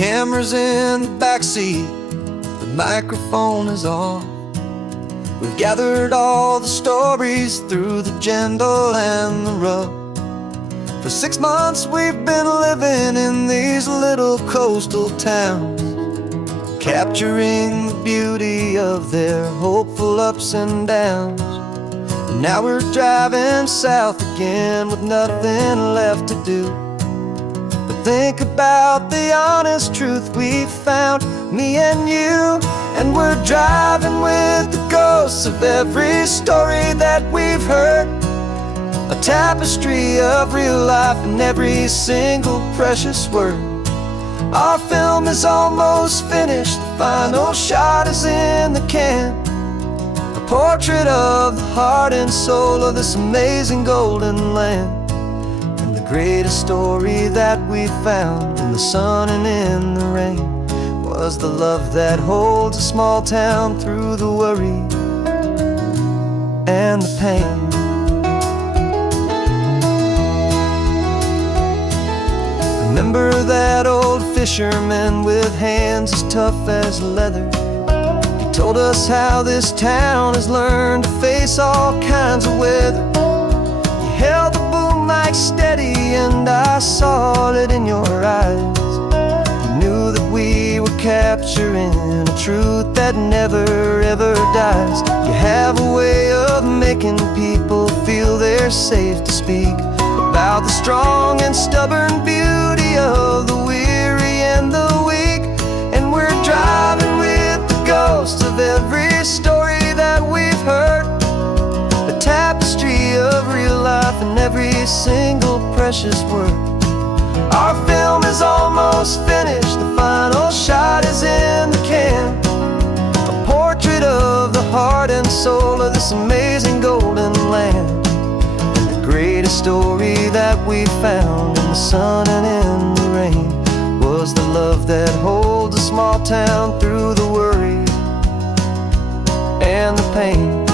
camera's in the backseat, the microphone is on. We've gathered all the stories through the gentle and the rough. For 6 months we've been living in these little coastal towns, capturing the beauty of their hopeful ups and downs. And now we're driving south again with nothing left to do but think about the honest truth we found, me and you. And we're driving with the ghosts of every story that we've heard, a tapestry of real life in every single precious word. Our film is almost finished, the final shot is in the can, a portrait of the heart and soul of this amazing golden land. And the greatest story that we found in the sun and in the rain was the love that holds a small town through the worry and the pain. Remember that old fisherman with hands as tough as leather? He told us how this town has learned to face all kinds of weather. You held the boom mic steady and I saw it in your eyes. You knew that we were capturing a truth that never ever dies. You have a way of making people feel they're safe to speak about the strong and stubborn beauty of the weary and the weak. And we're driving with the ghosts of every story that we've heard, a tapestry of real life in every single precious word. Our film is almost finished, the final shot is in the can, a portrait of the heart and soul of this amazing golden land. Greatest story that we found in the sun and in the rain was the love that holds a small town through the worry and the pain.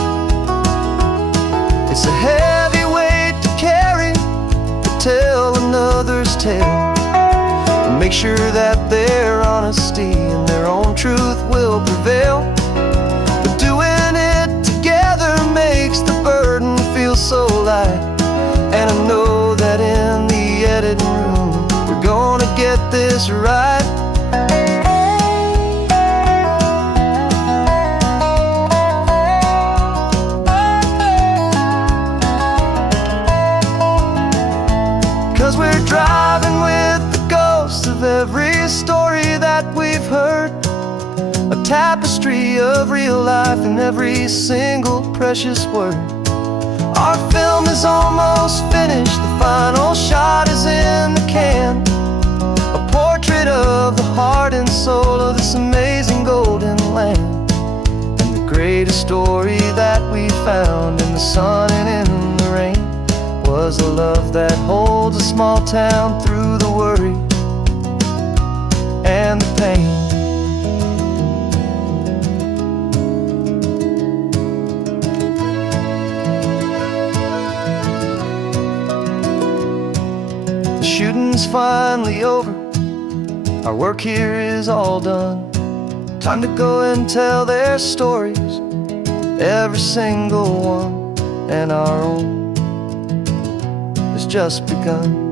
It's a heavy weight to carry, to tell another's tale, and make sure that their honesty and their own truth will prevail. But doing it together makes the burden feel so light. And I know that in the editing room we're gonna get this right. 'Cause we're driving with the ghosts of every story that we've heard, a tapestry of real life in every single precious word. Our film is almost finished, the final shot is in the can, a portrait of the heart and soul of this amazing golden land. And the greatest story that we found in the sun and in the rain was the love that holds a small town through the worry and the pain. Shooting's finally over, our work here is all done. Time to go and tell their stories, every single one, and our own has just begun.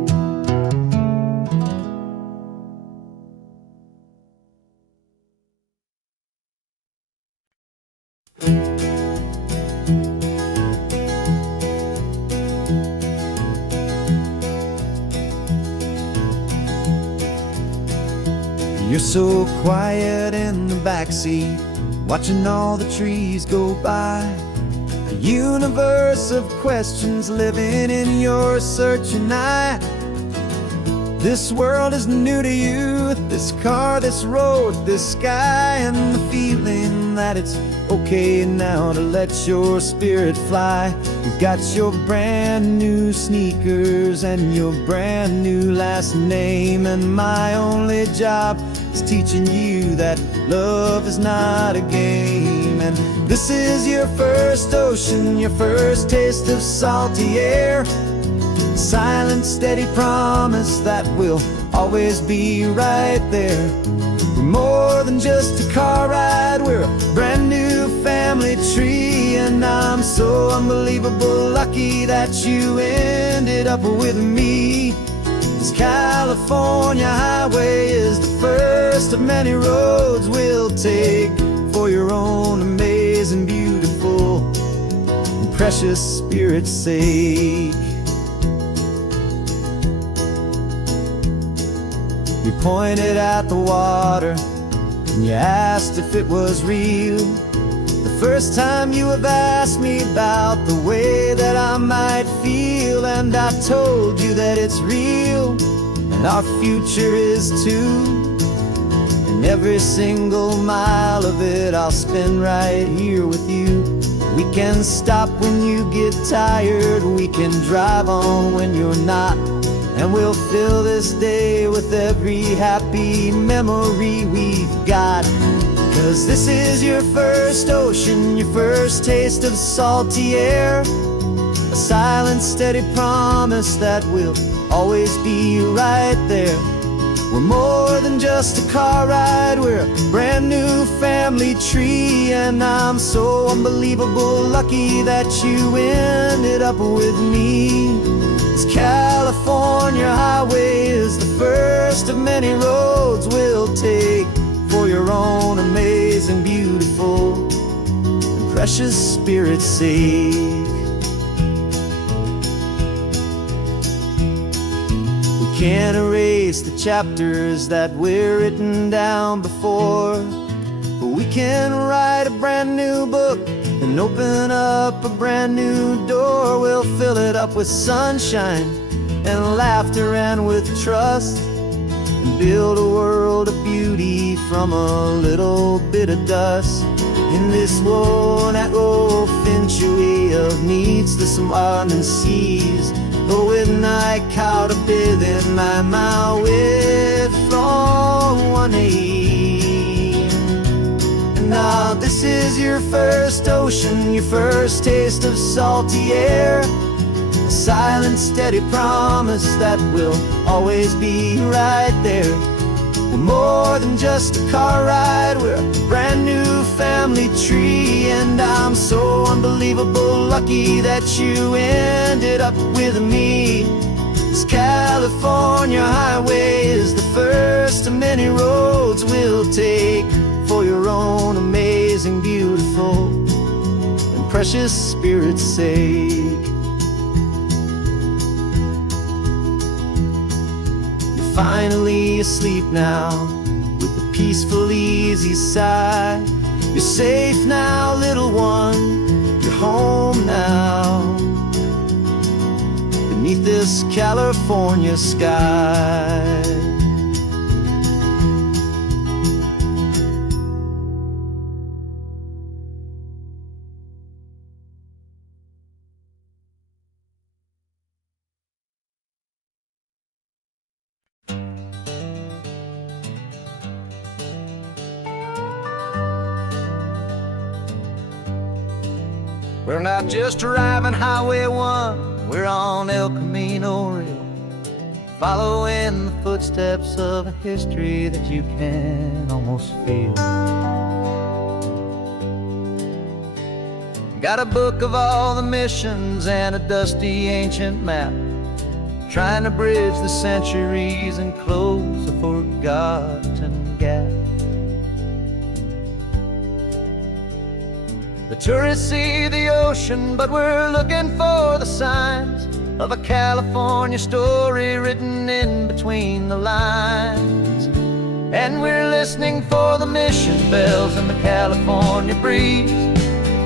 You're so quiet in the backseat, watching all the trees go by. A universe of questions living in your searching eye. This world is new to you, this car, this road, this sky, and the feeling that it's okay now to let your spirit fly. You've got your brand new sneakers and your brand new last name, and my only job is teaching you that love is not a game. And this is your first ocean, your first taste of salty air, silent, steady promise that we'll always be right there. We're more than just a car ride, we're a brand new family tree. And I'm so unbelievable lucky that you ended up with me. This California highway is the first of many roads we'll take for your own amazing, beautiful, and precious spirit's sake. You pointed at the water and you asked if it was real. The first time you have asked me about the way that I might feel, and I told you that it's real and our future is too. And every single mile of it I'll spend right here with you. We can stop when you get tired, we can drive on when you're not, and we'll fill this day with every happy memory we've got. 'Cause this is your first ocean, your first taste of salty air, a silent, steady promise that we'll always be right there. We're more than just a car ride, we're a brand new family tree. And I'm so unbelievable lucky that you ended up with me. This California highway is the first of many roads we'll take for your own amazing, beautiful, and precious spirit's sake. We can't erase the chapters that we're written down before, but we can write a brand new book and open up a brand new door. We'll fill it up with sunshine and laughter and with trust, and build a world of beauty from a little bit of dust. In this worn-out old century of needs to some ardent seas, but with night caught up in my mouth with from 180. Now this is your first ocean, your first taste of salty air, a silent, steady promise that we'll always be right there. We're more than just a car ride, we're a brand new family tree. And I'm so unbelievable lucky that you ended up with me. This California highway is the first of many roads we'll take for your own amazing, beautiful, and precious spirit's sake. You're finally asleep now with a peaceful, easy sigh. You're safe now, little one, you're home now, beneath this California sky. We're not just driving Highway 1, we're on El Camino Real, following the footsteps of a history that you can almost feel. Got a book of all the missions and a dusty ancient map, trying to bridge the centuries and close a forgotten gap. The tourists see the ocean, but we're looking for the signs of a California story written in between the lines. And we're listening for the mission bells and the California breeze,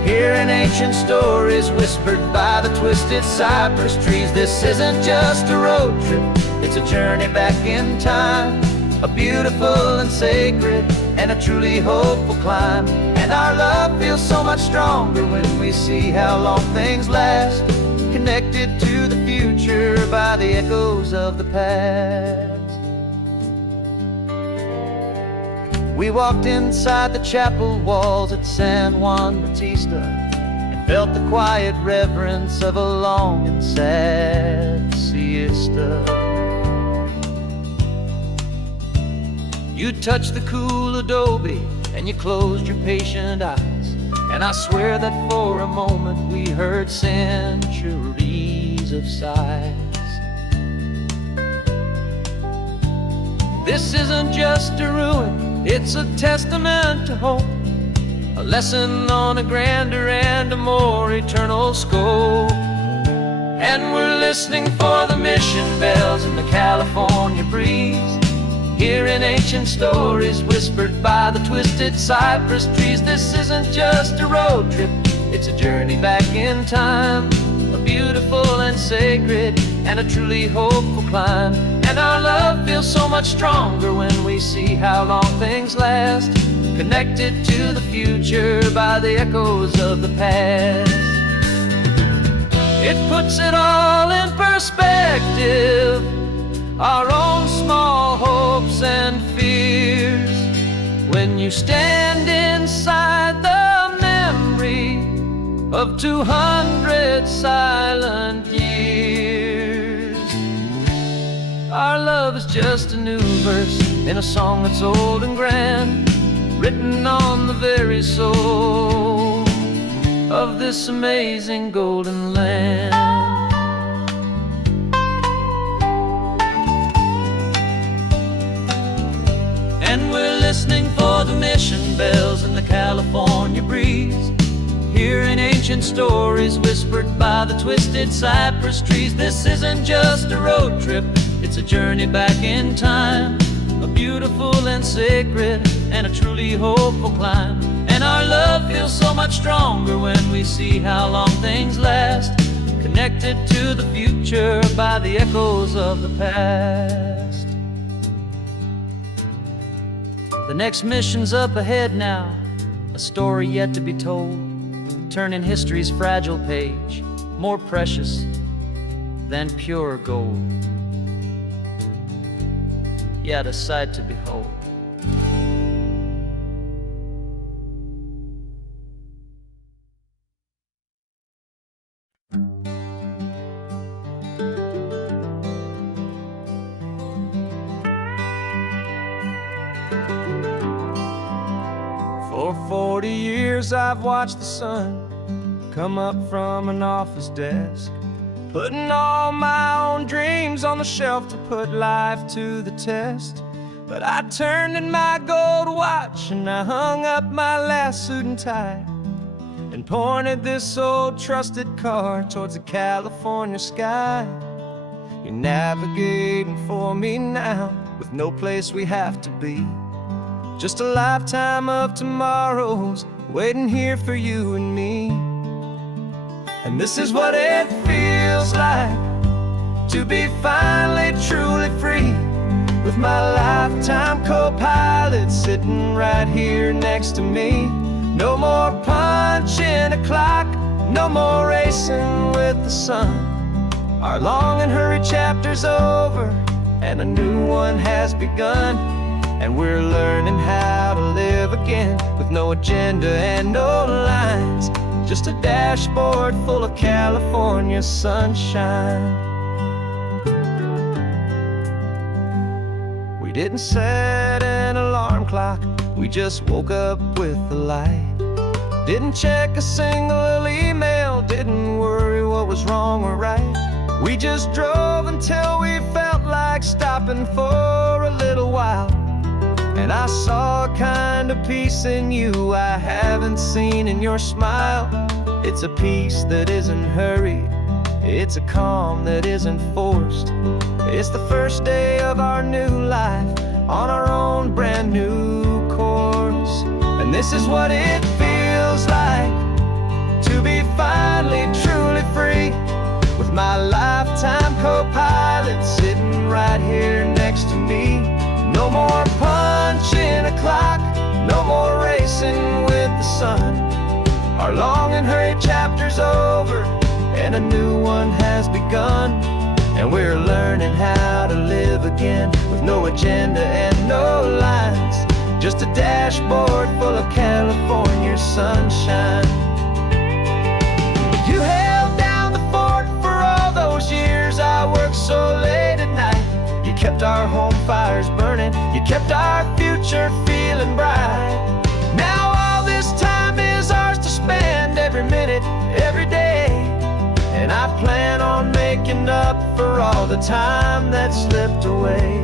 hearing ancient stories whispered by the twisted cypress trees. This isn't just a road trip, it's a journey back in time, a beautiful and sacred and a truly hopeful climb. And our love feels so much stronger when we see how long things last, connected to the future by the echoes of the past. We walked inside the chapel walls at San Juan Bautista and felt the quiet reverence of a long and sad siesta. You touched the cool adobe and you closed your patient eyes, and I swear that for a moment we heard centuries of sighs. This isn't just a ruin, it's a testament to hope, a lesson on a grander and a more eternal scope. And we're listening for the mission bells in the California breeze, hearing ancient stories whispered by the twisted cypress trees. This isn't just a road trip, it's a journey back in time, a beautiful and sacred and a truly hopeful climb. And our love feels so much stronger when we see how long things last, connected to the future by the echoes of the past. It puts it all in perspective, our own small hopes and fears, when you stand inside the memory of 200 silent years. Our love is just a new verse in a song that's old and grand, written on the very soul of this amazing golden land. And we're listening for the mission bells in the California breeze, hearing ancient stories whispered by the twisted cypress trees. This isn't just a road trip, it's a journey back in time, a beautiful and sacred and a truly hopeful climb. And our love feels so much stronger when we see how long things last, connected to the future by the echoes of the past. The next mission's up ahead now, a story yet to be told, turning history's fragile page, more precious than pure gold. Yet a sight to behold. For 40 years I've watched the sun come up from an office desk, putting all my own dreams on the shelf to put life to the test. But I turned in my gold watch and I hung up my last suit and tie, and pointed this old trusted car towards the California sky. You're navigating for me now, with no place we have to be, just a lifetime of tomorrows waiting here for you and me. And this is what it feels like to be finally truly free, with my lifetime co-pilot sitting right here next to me. No more punching a clock, no more racing with the sun. Our long and hurried chapter's over and a new one has begun. And we're learning how to live again, with no agenda and no lines, just a dashboard full of California sunshine. We didn't set an alarm clock, we just woke up with the light. Didn't check a single email, didn't worry what was wrong or right. We just drove until we felt like stopping for a little while. And I saw a kind of peace in you I haven't seen in your smile. It's a peace that isn't hurried, it's a calm that isn't forced. It's the first day of our new life on our own brand new course. And this is what it feels like to be finally truly free, with my lifetime co-pilot sitting right here next to me. No more punching a clock, no more racing with the sun. Our long and hurried chapter's over and a new one has begun. And we're learning how to live again, with no agenda and no lines, just a dashboard full of California sunshine. You held down the fort for all those years I worked so late at night. You kept our home fires burning, you kept our future future feeling bright. Now all this time is ours to spend, every minute, every day. And I plan on making up for all the time that slipped away.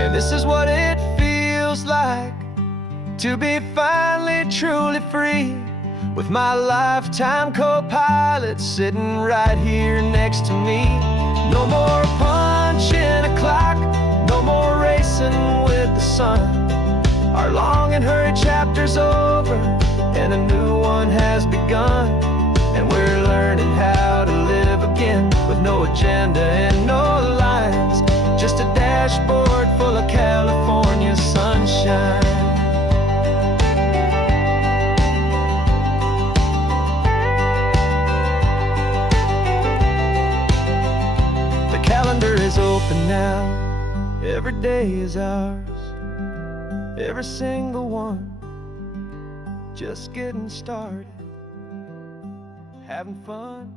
And this is what it feels like to be finally truly free, with my lifetime co-pilot sitting right here next to me. No more punching a clock, no more racing with the sun. Our long and hurried chapter's over, and a new one has begun. And we're learning how to live again, with no agenda and no lines, just a dashboard full of California sunshine. The calendar is open now, every day is ours, every single one, just getting started, having fun.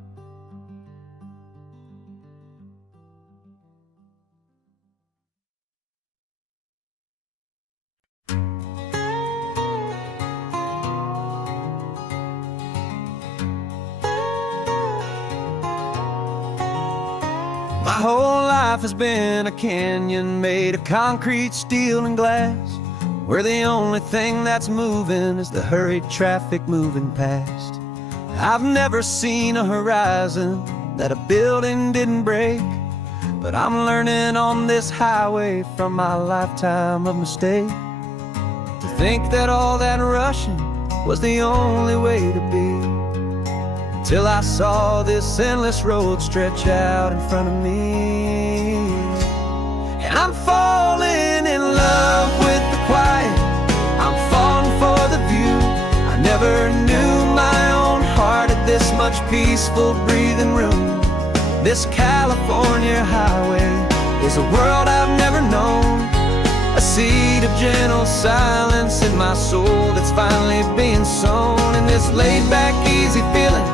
My whole life has been a canyon made of concrete, steel, and glass, where the only thing that's moving is the hurried traffic moving past. I've never seen a horizon that a building didn't break, but I'm learning on this highway from my lifetime of mistakes to think that all that rushing was the only way to be. Till I saw this endless road stretch out in front of me. And I'm falling in love with the quiet, I'm falling for the view. I never knew my own heart had this much peaceful breathing room. This California highway is a world I've never known, a seed of gentle silence in my soul that's finally being sown. And this laid-back, easy feeling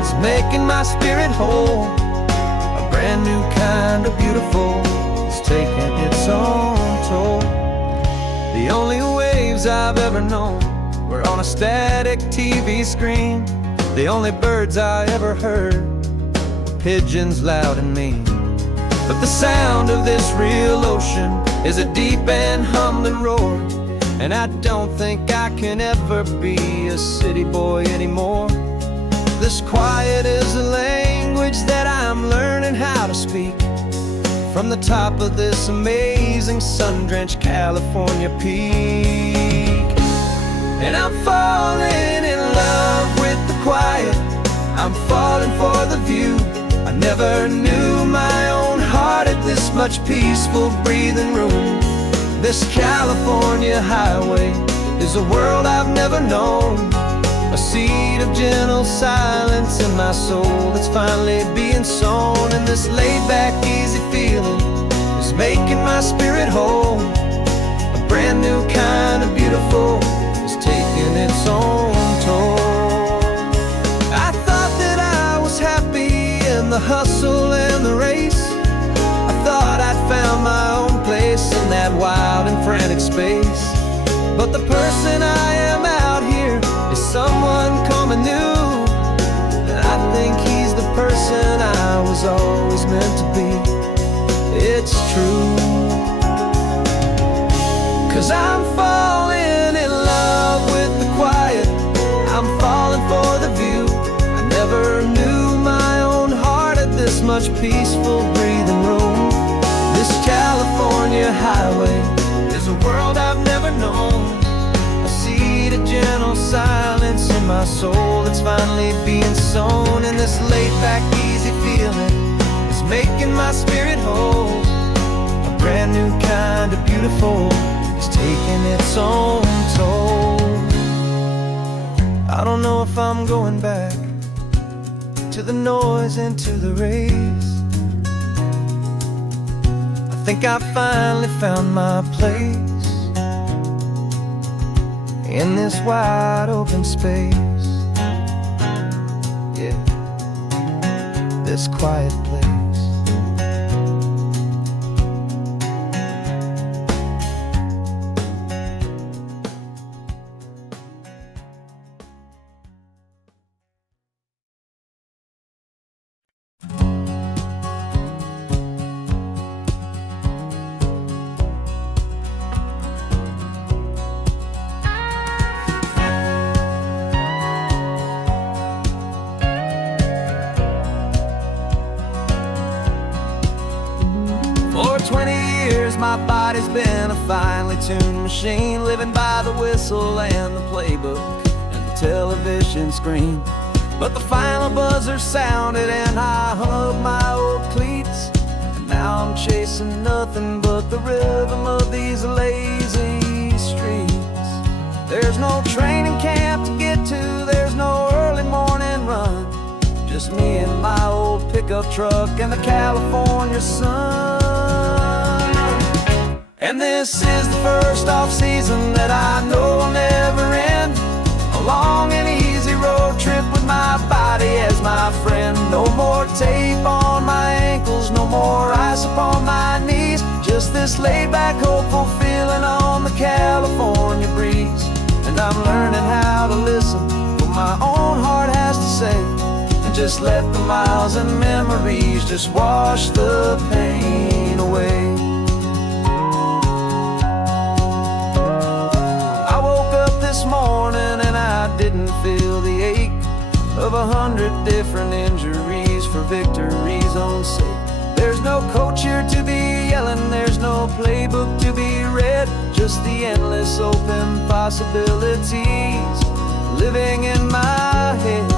is making my spirit whole. A brand new kind of beautiful is taking its own toll. The only waves I've ever known were on a static TV screen. The only birds I ever heard were pigeons loud and mean. But the sound of this real ocean is a deep and humbling roar, and I don't think I can ever be a city boy anymore. This quiet is a language that I'm learning how to speak from the top of this amazing sun-drenched California peak. And I'm falling in love with the quiet, I'm falling for the view. I never knew my own heart had this much peaceful breathing room. This California highway is a world I've never known, a seed of gentle silence in my soul that's finally being sown. And this laid-back, easy feeling is making my spirit whole. A brand new kind of beautiful is taking its own toll. I thought that I was happy in the hustle and the race. I thought I'd found my own place in that wild and frantic space. But the person I am out here is someone coming new, and I think he's the person I was always meant to be. It's true, 'cause I'm falling in love with the quiet, I'm falling for the view. I never knew my own heart had this much peaceful breathing room. This California highway is a world I've never known, a seed of gentle silence in my soul that's finally being sown. And this laid-back, easy feeling is making my spirit whole. A brand new kind of beautiful is taking its own toll. I don't know if I'm going back to the noise and to the race. I think I finally found my place in this wide open space. this quiet place. For 20 years my body's been a finely tuned machine, living by the whistle and the playbook and the television screen. But the final buzzer sounded and I hung up my old cleats, and now I'm chasing nothing but the rhythm of these lazy streets. There's no training camp to get to, there's no early morning run, just me and my old pickup truck and the California sun. And this is the first off-season that I know will never end, a long and easy road trip with my body as my friend. No more tape on my ankles, no more ice upon my knees, just this laid-back, hopeful feeling on the California breeze. And I'm learning how to listen to what my own heart has to say, and just let the miles and memories just wash the pain away. This morning and I didn't feel the ache of 100 different injuries for victory's own sake. There's no coach here to be yelling, there's no playbook to be read, just the endless open possibilities living in my head.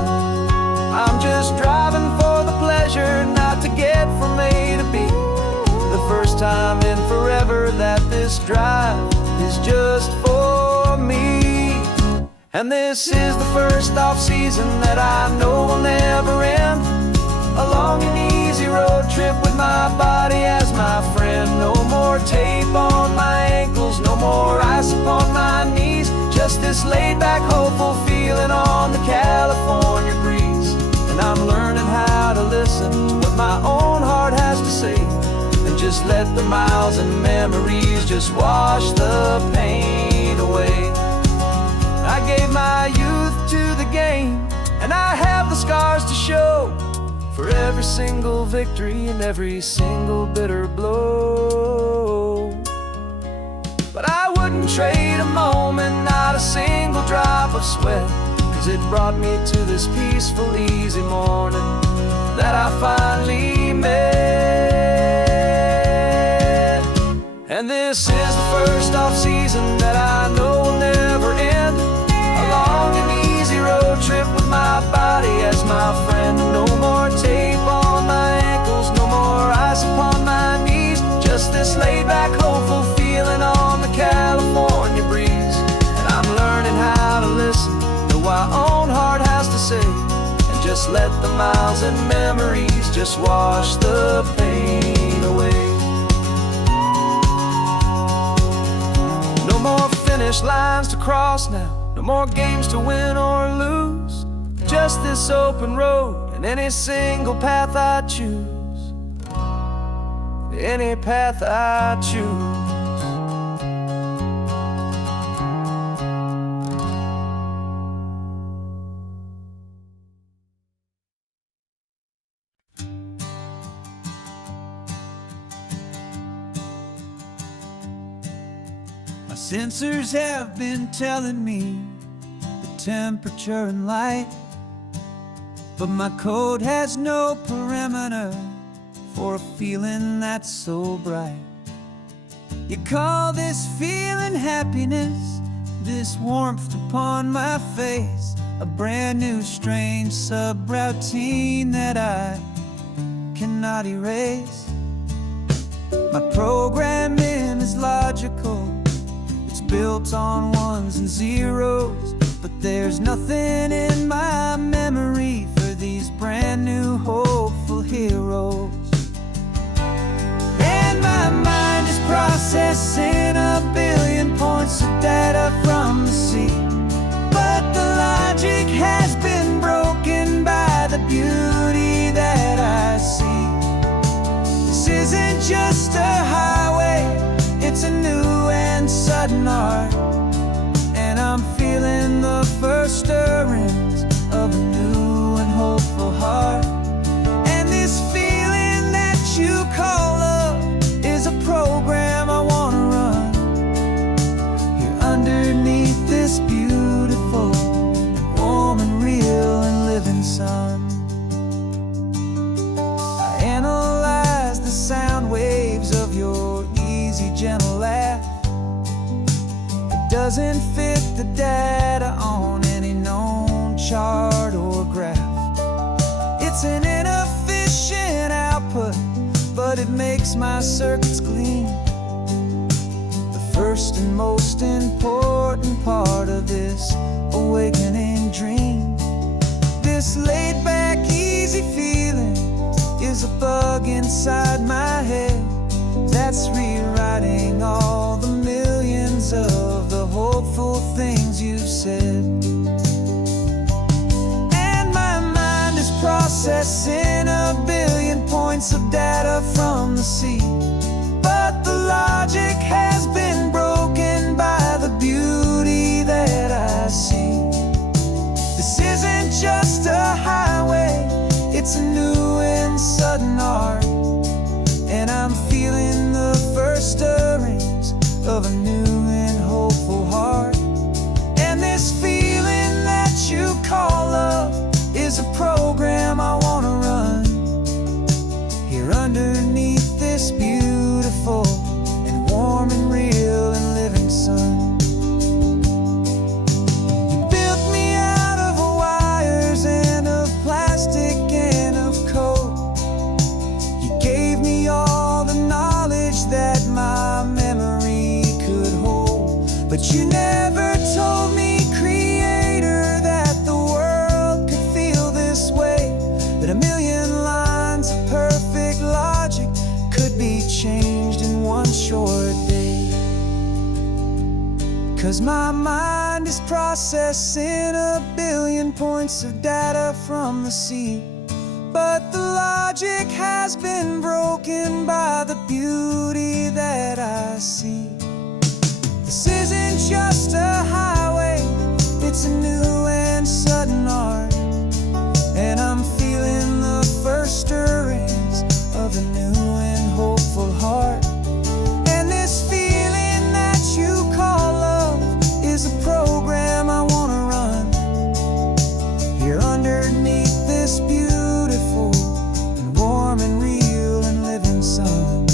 I'm just driving for the pleasure, not to get from A to B. The first time in forever that this drive is just for me. And this is the first off-season that I know will never end, a long and easy road trip with my body as my friend. No more tape on my ankles, no more ice upon my knees, just this laid-back, hopeful feeling on the California breeze. And I'm learning how to listen to what my own heart has to say, and just let the miles and memories just wash the pain away. I gave my youth to the game, and I have the scars to show for every single victory and every single bitter blow. But I wouldn't trade a moment, not a single drop of sweat, 'cause it brought me to this peaceful, easy morning that I finally met. And this is the first off-season that I know will never end, a long and easy road trip with my body as my friend. No more tape on my ankles, no more ice upon my knees, just this laid-back, hopeful feeling on the California breeze. And I'm learning how to listen to what my own heart has to say, and just let the miles and memories just wash the pain away. No more finish lines to cross now, no more games to win or lose, just this open road and any single path I choose, any path I choose. My sensors have been telling me the temperature and light, but my code has no perimeter for a feeling that's so bright. You call this feeling happiness, this warmth upon my face, a brand new strange subroutine that I cannot erase. My programming is logical, it's built on ones and zeros, but there's nothing in my memory for these brand new hopeful heroes. And my mind is processing a billion points of data from the sea, but the logic has been broken by the beauty that I doesn't fit the data on any known chart or graph. It's an inefficient output, but it makes my circuits clean. The first and most important part of this awakening dream. This laid-back, easy feeling is a bug inside my head that's rewriting all the millions of the hopeful things you've said. And my mind is processing a billion points of data from the sea, but the logic has been broken by the beauty that I see. This isn't just a highway, it's a new and sudden art, and I'm feeling the first stirrings of a new and hopeful heart. And this feeling that you call love is a program I want to run here underneath this beautiful and warm and real and living sun. You built me out of wires and of plastic and of code. You gave me all the knowledge that my memory could hold, but you never told me, Creator, that the world could feel this way, that a million lines of perfect logic could be changed in one short day. 'Cause my mind is processing a billion points of data from the sea, but the logic has been broken by the beauty that I see. This isn't just a highway, it's a new and sudden art, and I'm feeling the first stirrings of a new and hopeful heart. And this feeling that you call love is a program I want to run here underneath this beautiful and warm and real and living sun.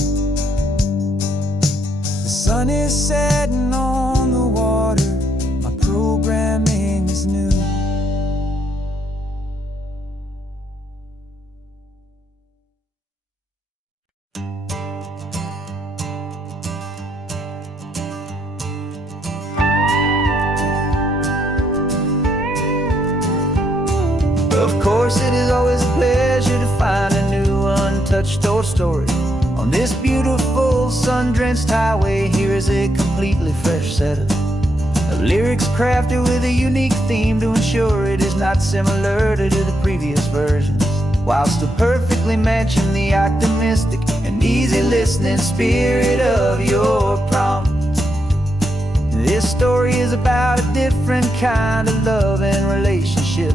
The sun is setting on the water, my programming is new. Of course, it is always a pleasure to find a new untouched old story. On this beautiful sun-drenched highway, here is a completely fresh set of lyrics crafted with a unique theme to ensure it is not similar to the previous versions, while still perfectly matching the optimistic and easy listening spirit of your prompt. This story is about a different kind of love and relationship.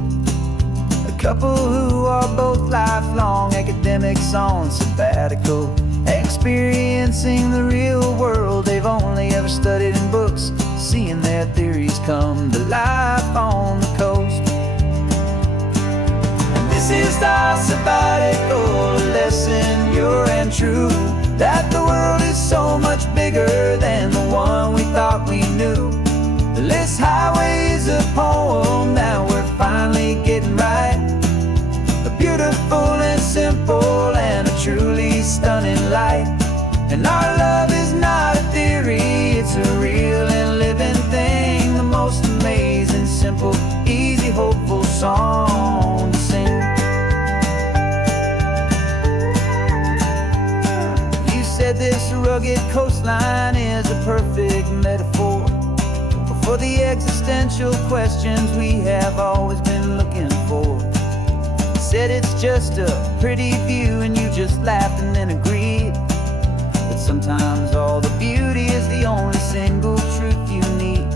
A couple who are both lifelong academics on sabbatical, experiencing the real world they've only ever studied in books, seeing their theories come to life on the coast. And this is our sabbatical lesson, pure and true, that the world is so much bigger than the one we thought we knew. This highway is a poem that we're finally getting right, a beautiful and simple and a truly stunning light. And our love is not a theory, it's a real and living thing, the most amazing, simple, easy, hopeful song to sing. You said this rugged coastline is a perfect metaphor for the existential questions we have always been looking for. You said it's just a pretty view, and you just laughed and then agreed that sometimes all the beauty is the only single truth you need.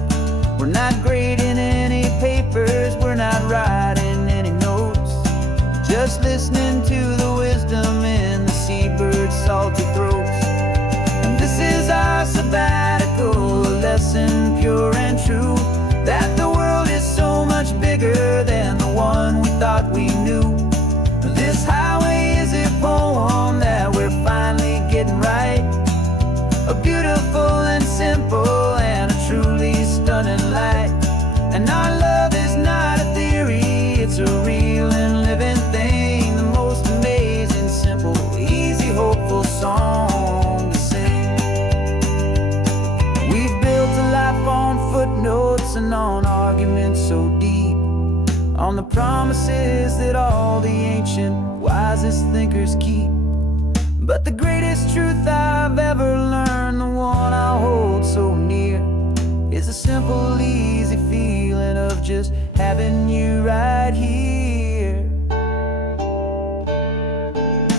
We're not grading any papers, we're not writing any notes, just listening to the wisdom in the seabird's salty throats. And this is our sabbatical lesson, pure and true, that the world is so much bigger than the one we thought we knew. This highway is a poem that we're finally getting right, a beautiful and simple and a truly arguments so deep on the promises that all the ancient wisest thinkers keep. But the greatest truth I've ever learned, the one I hold so near, is a simple, easy feeling of just having you right here.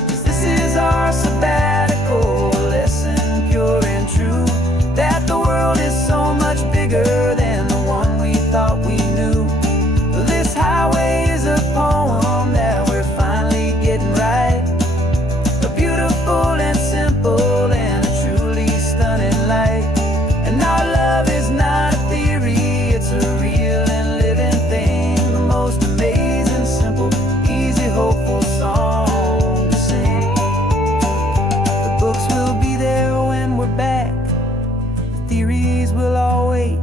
'Cause this is our sabbatical, a lesson pure and true, that the world is so much bigger than the one we thought we knew. This highway is a poem that we're finally getting right, a beautiful and simple and a truly stunning light. And our love is not a theory, it's a real and living thing, the most amazing, simple, easy, hopeful song to sing. The books will be there when we're back, the theories will all wait.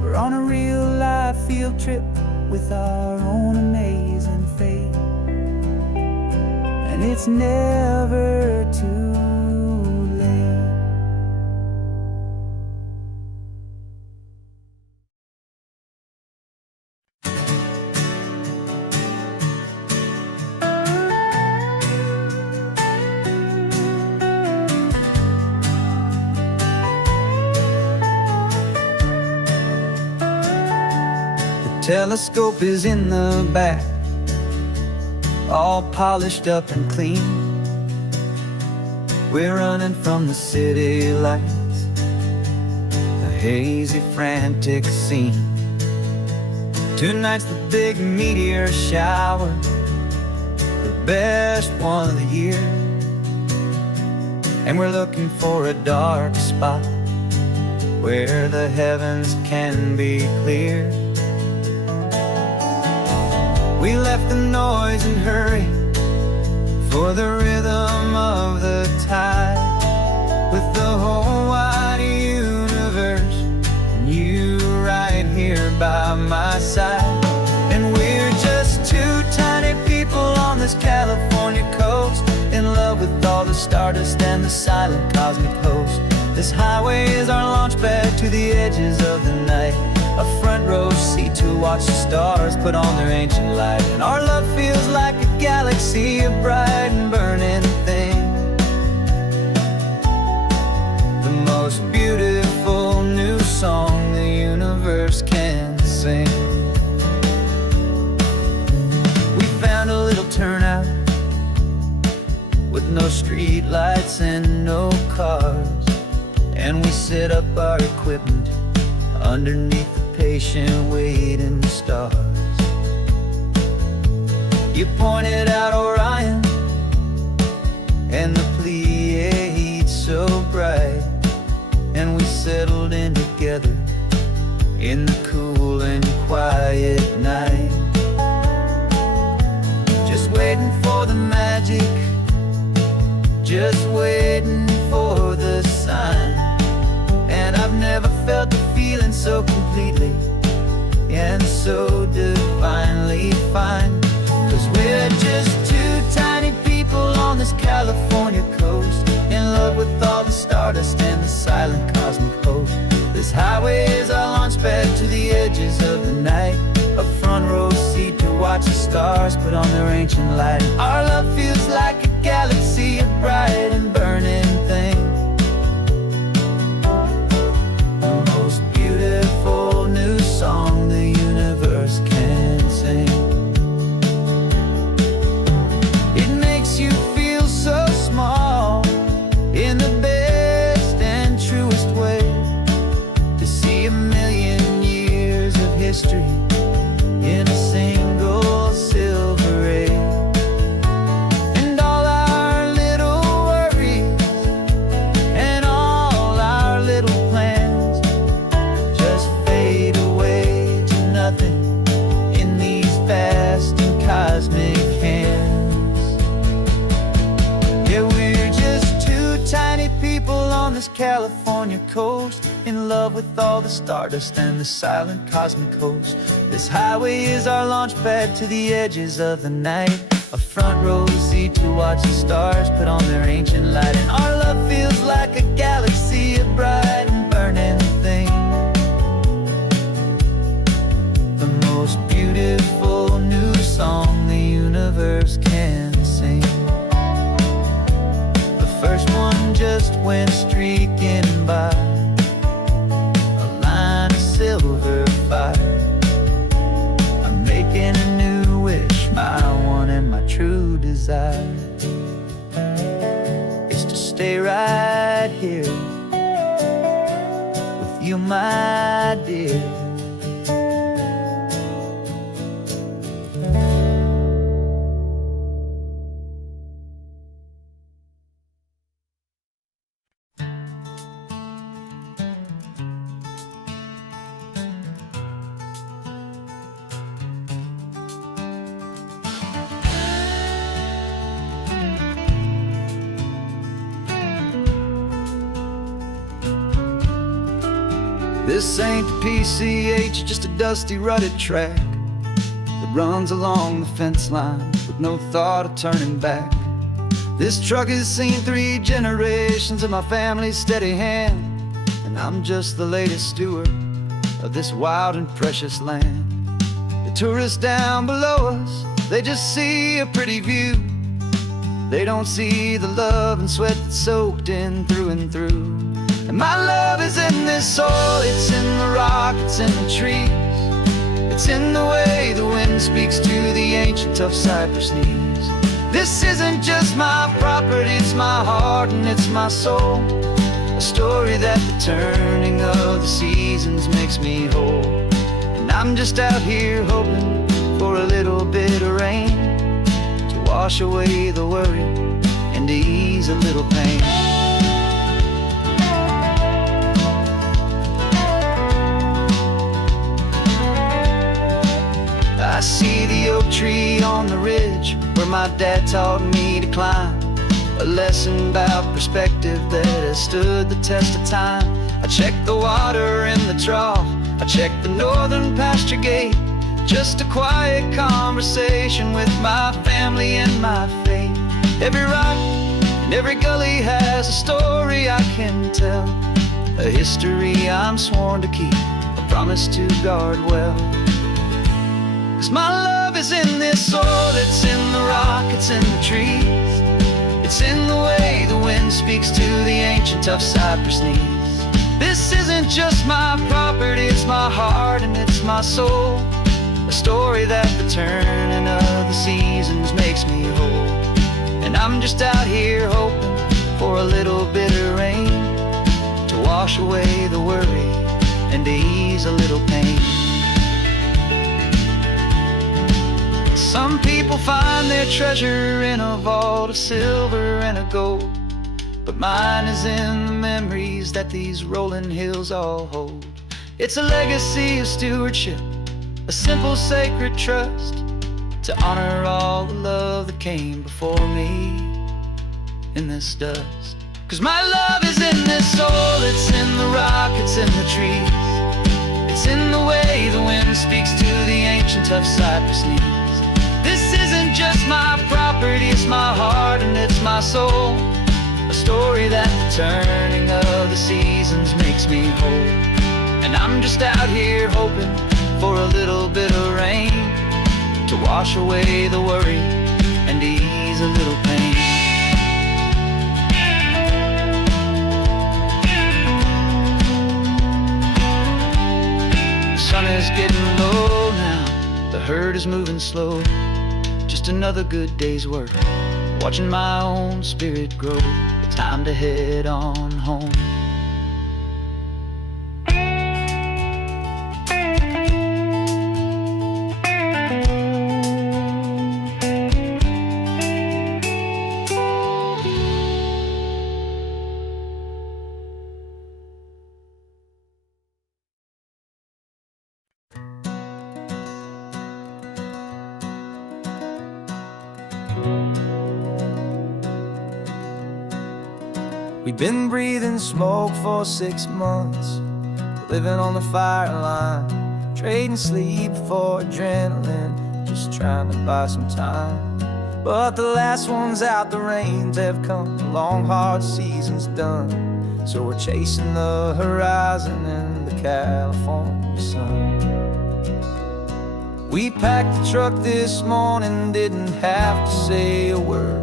We're on a real life field trip with our own amazing fate, and it's never too late. The telescope is in the back, all polished up and clean. We're running from the city lights, a hazy, frantic scene. Tonight's the big meteor shower, the best one of the year. And we're looking for a dark spot where the heavens can be clear. We left the noise and hurry for the rhythm of the tide, with the whole wide universe and you right here by my side. And we're just two tiny people on this California coast, in love with all the stardust and the silent cosmic host. This highway is our launch pad to the edges of the night, a front row seat to watch the stars put on their ancient light. And our love feels like a galaxy, a bright and burning thing, the most beautiful new song the universe can sing. We found a little turnout with no street lights and no cars, and we set up our equipment underneath the patient waiting stars. You pointed out Orion and the Pleiades so bright, and we settled in together in the cool and quiet night, just waiting for the magic, just waiting for the sign. And I've never felt the feeling so completely and so divinely fine. 'Cause we're just two tiny people on this California coast, in love with all the stardust and the silent cosmic host. This highway is our launch pad to the edges of the night, a front row seat to watch the stars put on their ancient light. Our love feels like a galaxy, a bright and burning thing, the most beautiful new song the universe can sing. It makes you feel so small in the best and truest way, to see a million years of history in a single silver ray. And all our little worries and all our little plans just fade away to nothing in these vast and cosmic hands. Yeah, we're just two tiny people on this California coast, in love with all the stardust and the silent cosmic host. This highway is our launch pad to the edges of the night, a front row seat to watch the stars put on their ancient light. And our love feels like a galaxy, a bright and burning thing, just went streaking by, a line of silver fire. I'm making a new wish, my one and my true desire is to stay right here with you, my dear. This ain't the PCH, just a dusty, rutted track that runs along the fence line with no thought of turning back. This truck has seen 3 generations of my family's steady hand, and I'm just the latest steward of this wild and precious land. The tourists down below us, they just see a pretty view. They don't see the love and sweat that's soaked in through and through. And my love is in this soil, it's in the rock, it's in the trees. It's in the way the wind speaks to the ancient tough cypress knees. This isn't just my property, it's my heart and it's my soul. A story that the turning of the seasons makes me whole. And I'm just out here hoping for a little bit of rain to wash away the worry and to ease a little pain. I see the oak tree on the ridge where my dad taught me to climb, a lesson about perspective that has stood the test of time. I check the water in the trough, I check the northern pasture gate, just a quiet conversation with my family and my faith. Every rock and every gully has a story I can tell, a history I'm sworn to keep, a promise to guard well. 'Cause my love is in this soil, it's in the rock, it's in the trees. It's in the way the wind speaks to the ancient tough cypress knees. This isn't just my property, it's my heart and it's my soul. A story that the turning of the seasons makes me whole. And I'm just out here hoping for a little bit of rain to wash away the worry and to ease a little pain. Some people find their treasure in a vault of silver and of gold, but mine is in the memories that these rolling hills all hold. It's a legacy of stewardship, a simple sacred trust, to honor all the love that came before me in this dust. 'Cause my love is in this soil, it's in the rock, it's in the trees. It's in the way the wind speaks to the ancient tough cypress knees. This isn't just my property, it's my heart and it's my soul. A story that the turning of the seasons makes me whole. And I'm just out here hoping for a little bit of rain to wash away the worry and ease a little pain. The sun is getting low now, the herd is moving slow. Just another good day's work, watching my own spirit grow. Time to head on home. We've been breathing smoke for 6 months, living on the fire line, trading sleep for adrenaline, just trying to buy some time. But the last one's out, the rains have come, the long hard season's done. So we're chasing the horizon in the California sun. We packed the truck this morning, didn't have to say a word.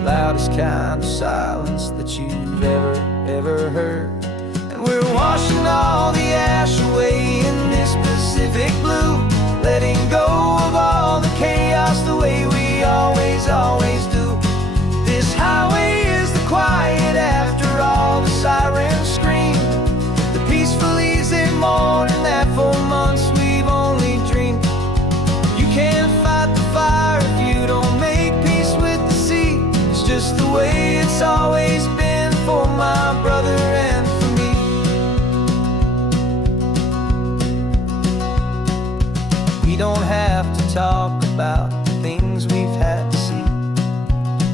the loudest kind of silence that you've ever heard. And we're washing all the ash away in this Pacific blue, letting go of all the chaos the way we always do. This highway is the quiet after all the sirens scream, the peaceful easy morning that for months we've only dreamed. You can't fight the fire if you don't make peace with the sea. It's just the way it's always been for my brother and for me. We don't have to talk about the things we've had to see,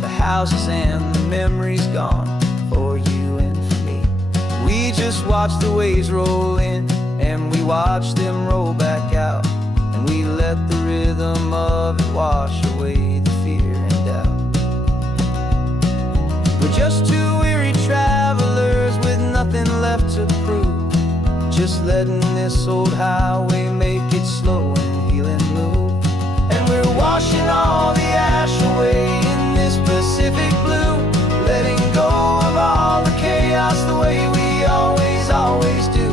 the houses and the memories gone for you and for me. We just watch the waves roll in and we watch them roll back out, and we let the rhythm of it wash away the fear and doubt. We're just two weary travelers with nothing left to prove, just letting this old highway make its slow and healing move. And we're washing all the ash away in this Pacific blue, letting go of all the chaos the way we always do.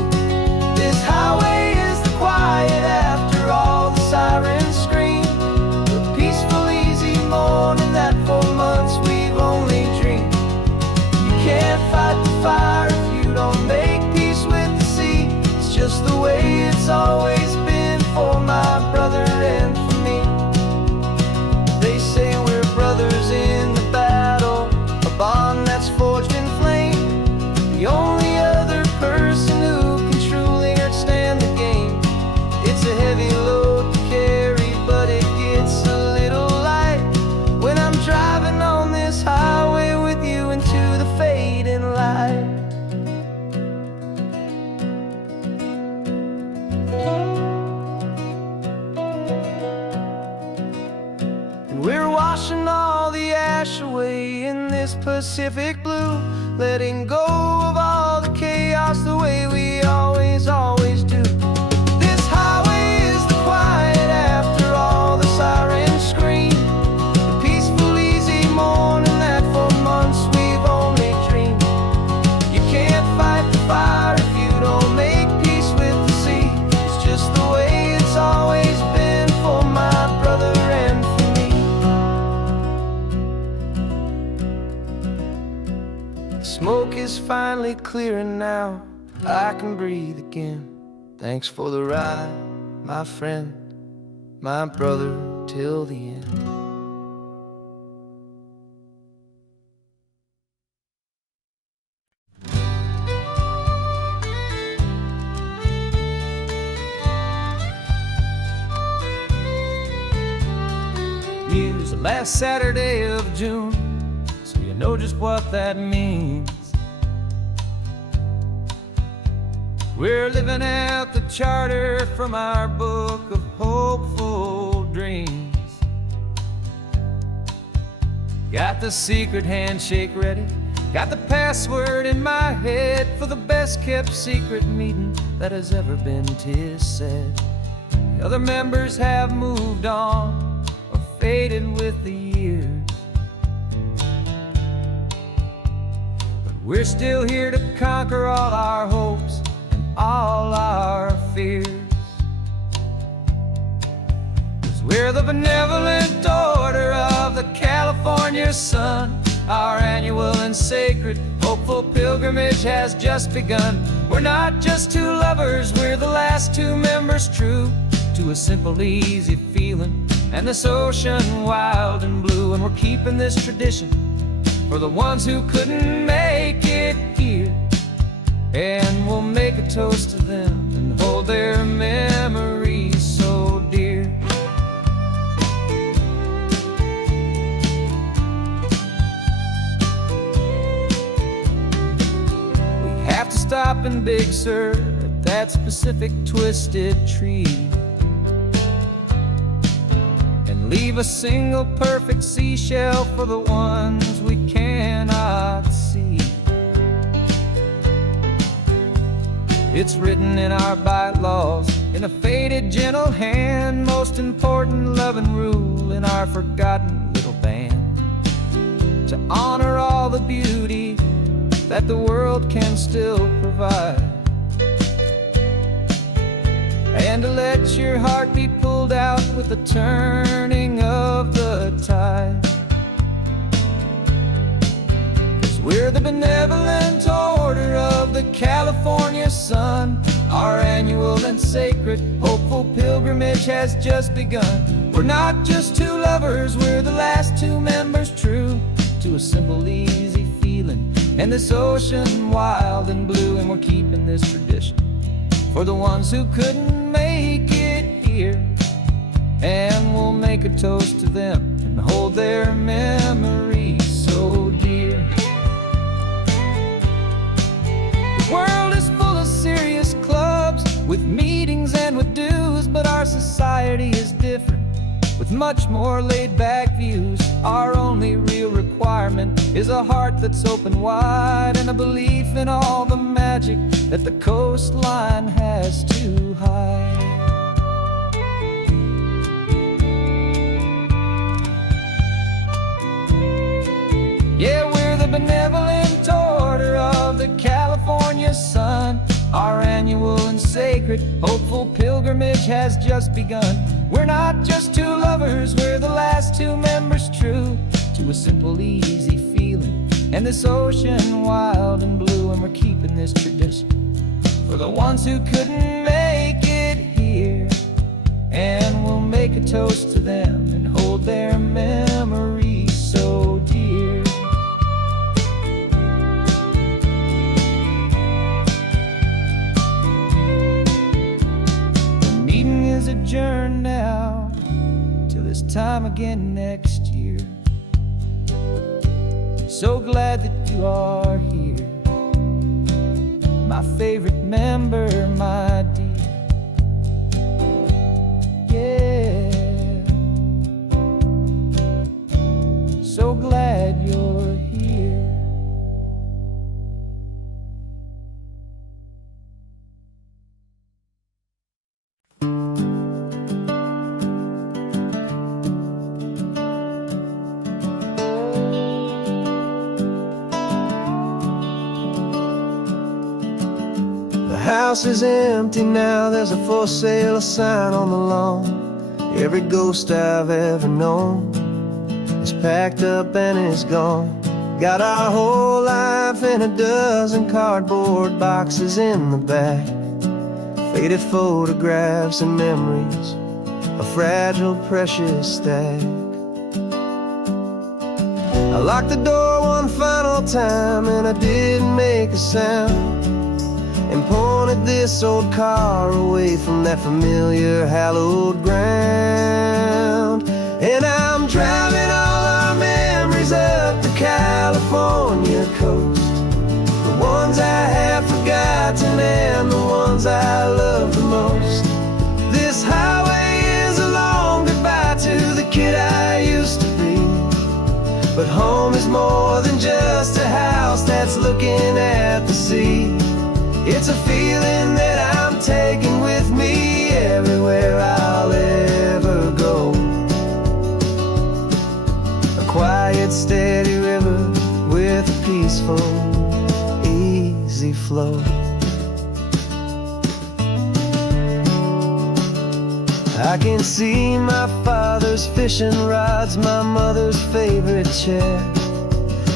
This highway is the quiet after all the sirens scream, the peaceful easy morning that for months we've only dreamed. You can't fight the fire if you don't make peace with the sea. It's just the way it's always been for my brother and for me. They say we're brothers in the battle, a bond that's forged in flame. The only other person who can truly understand the game. It's a heavy load to carry, but it gets a little light when I'm driving on this highway with you into the fading light. And we're washing all the ash away in this Pacific blue, letting go of all the chaos the way we always do. This highway is the quiet after all the sirens scream, the peaceful easy morning that for months we've only dreamed. You can't fight the fire if you don't make peace with the sea. It's just the way it's always been for my brother and for me. The smoke is finally clearing now, I can breathe again. Thanks for the ride, my friend, my brother, till the end. It was the last Saturday of June, so you know just what that means. We're living out the charter from our book of hopeful dreams. Got the secret handshake ready, got the password in my head for the best kept secret meeting that has ever been, 'tis said. The other members have moved on or faded with the years, but we're still here to conquer all our hopes, all our fears. 'Cause we're the benevolent order of the California sun. Our annual and sacred hopeful pilgrimage has just begun. We're not just two lovers, we're the last two members true to a simple easy feeling and this ocean wild and blue. And we're keeping this tradition for the ones who couldn't make it here, and we'll make a toast to them and hold their memories so dear. We have to stop in Big Sur at that specific twisted tree and leave a single perfect seashell for the ones we cannot see. It's written in our bylaws, in a faded gentle hand, most important loving rule in our forgotten little band. to honor all the beauty that the world can still provide, and to let your heart be pulled out with the turning of the tide. 'Cause we're the benevolent order of the California sun. Our annual and sacred, hopeful pilgrimage has just begun. We're not just two lovers, we're the last two members true to a simple, easy feeling, and this ocean wild and blue. And we're keeping this tradition for the ones who couldn't make it here, and we'll make a toast to them and hold their memories so dear. The world is full of serious clubs with meetings and with dues, but our society is different, with much more laid-back views. Our only real requirement is a heart that's open wide, and a belief in all the magic that the coastline has to hide. Yeah, we're the benevolent order of the California sun. Our annual and sacred, hopeful pilgrimage has just begun. We're not just two lovers, we're the last two members true to a simple, easy feeling, and this ocean wild and blue. And we're keeping this tradition for the ones who couldn't make it here, and we'll make a toast to them and hold their memories so dear. The meeting is adjourned now till this time again next year. So glad that you are here, my favorite member, my dear. Yeah, so glad you're here. The house is empty now, there's a for sale sign on the lawn. Every ghost I've ever known is packed up and is gone. Got our whole life in a dozen cardboard boxes in the back, faded photographs and memories, a fragile, precious stack. I locked the door one final time and I didn't make a sound, and pointed this old car away from that familiar hallowed ground. And I'm driving all our memories up the California coast, the ones I have forgotten and the ones I love the most. This highway is a long goodbye to the kid I used to be, but home is more than just a house that's looking at the sea. It's a feeling that I'm taking with me everywhere I'll ever go. A quiet, steady river with a peaceful, easy flow. I can see my father's fishing rods, my mother's favorite chair,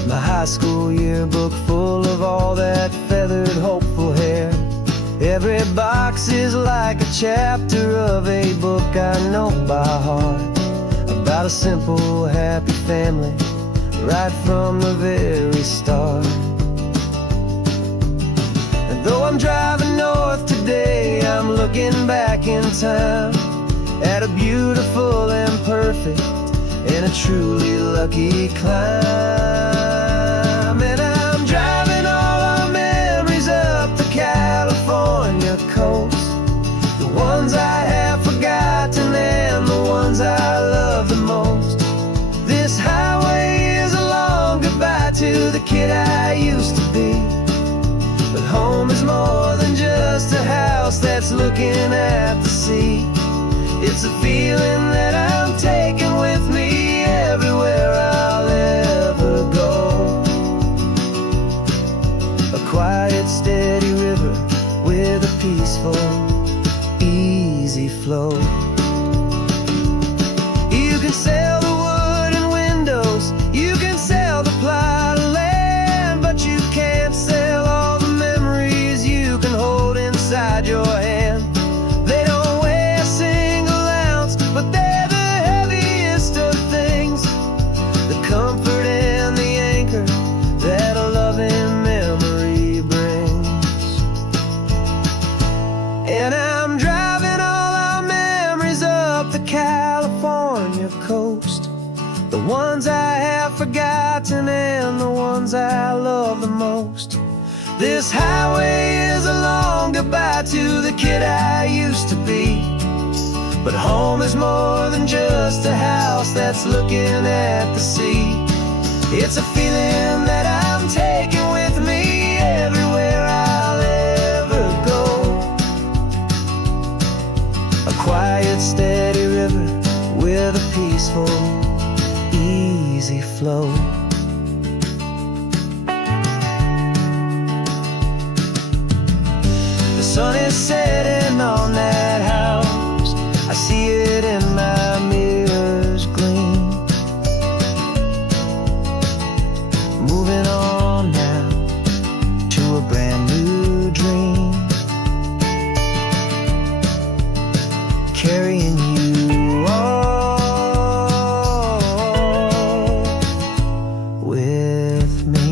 my high school yearbook full of all that feathered, hopeful hair. Every box is like a chapter of a book I know by heart, about a simple, happy family right from the very start. And though I'm driving north today, I'm looking back in time at a beautiful and perfect and a truly lucky climb. And I'm driving all our memories up the California coast, the ones I have forgotten and the ones I love the most. This highway is a long goodbye to the kid I used to be, but home is more than just a house that's looking at the sea. It's a feeling that I'm taking with me everywhere I'll ever go. flow. You can sell the wood and windows, you can sell the plot of land, but you can't sell all the memories you can hold inside your hand. They don't weigh a single ounce, but they're the heaviest of things, the comfort and the anchor that a loving memory brings. And I'm driving all our memories up the California coast, the ones I have forgotten and the ones I love the most. This highway is a long goodbye to the kid I used to be, but home is more than just a house that's looking at the sea. It's a feeling that I'm taking with me everywhere I'll ever go. A quiet, steady river with a peaceful, easy flow. The sun is setting on that house, I see it in my mirror's gleam. Moving on now to a brand new dream, carrying you all with me.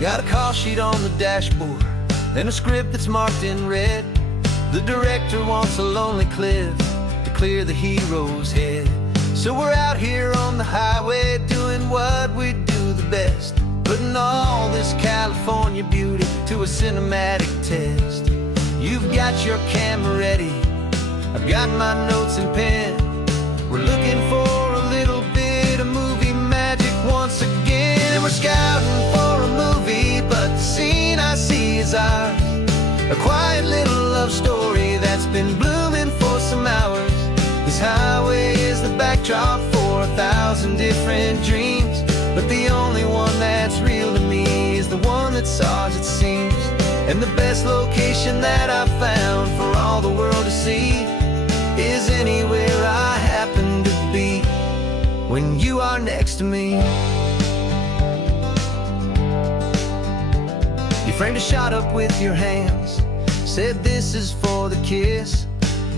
Got a call sheet on the dashboard and a script that's marked in red. The director wants a lonely cliff to clear the hero's head. So we're out here on the highway doing what we do the best, putting all this California beauty to a cinematic test. You've got your camera ready, I've got my notes and pen. We're looking for a little bit of movie magic once again. And we're scouting for a movie, but the scene I see is ours. A quiet little love story that's been blooming for some hours. This highway is the backdrop for 1,000 different dreams, but the only one that's real to me is the one that's ours, it seems. And the best location that I've found for all the world to see is anywhere I happen to be when you are next to me. You framed a shot up with your hands, said this is for the kiss,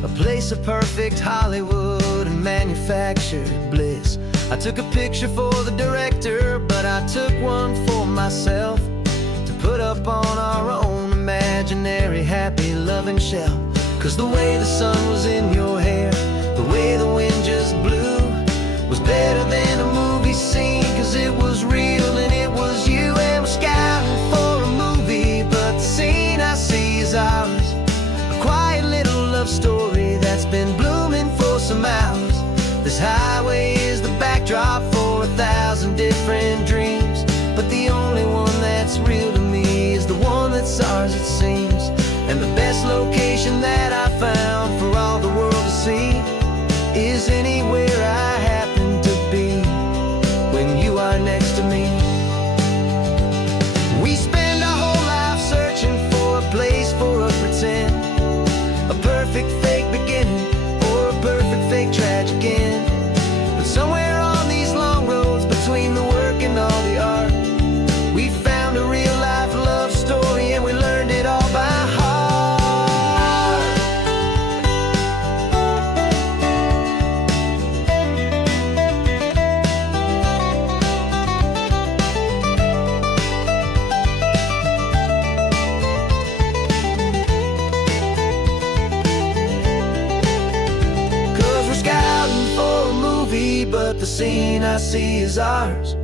a place of perfect Hollywood and manufactured bliss. I took a picture for the director, but I took one for myself to put up on our own imaginary happy loving shelf. Cause the way the sun was in your hair, the way the wind just blew, was better than a movie scene, cause it was real and it was you. And we're scouting for a movie, but the scene I see is ours. A quiet little love story that's been blooming for some hours. This highway is the backdrop for 1,000 different dreams, but the only one that's real to me is the one that's ours, it seems. And the best location that I found for all the world to see is anywhere I happen to be when you are next to me. We spend our whole life searching for a place for a pretend, a perfect fake beginning or a perfect fake tragic end. But somewhere on these long roads between the work and all the art, we found a real life love story and we learned it all by heart. But the scene I see is ours.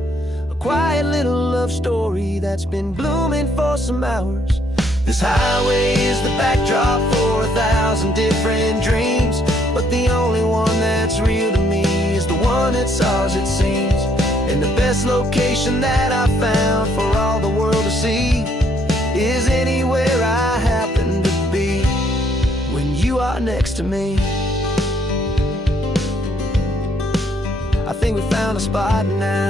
A quiet little love story that's been blooming for some hours. This highway is the backdrop for 1,000 different dreams, but the only one that's real to me is the one that's ours, it seems. And the best location that I found for all the world to see is anywhere I happen to next to me. I think we found a spot now.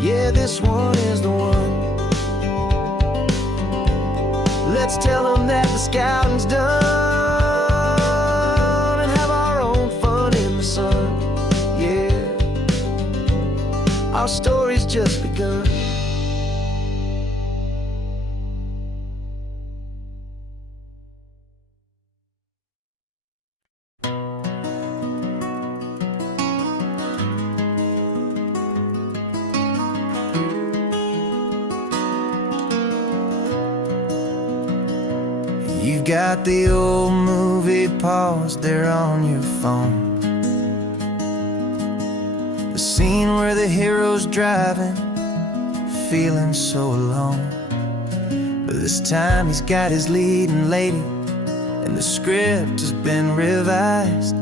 Yeah, this one is the one. Let's tell them that the scouting's done and have our own fun in the sun. Yeah, our story's just begun. You've got the old movie paused there on your phone, the scene where the hero's driving, feeling so alone. But this time he's got his leading lady, and the script has been revised.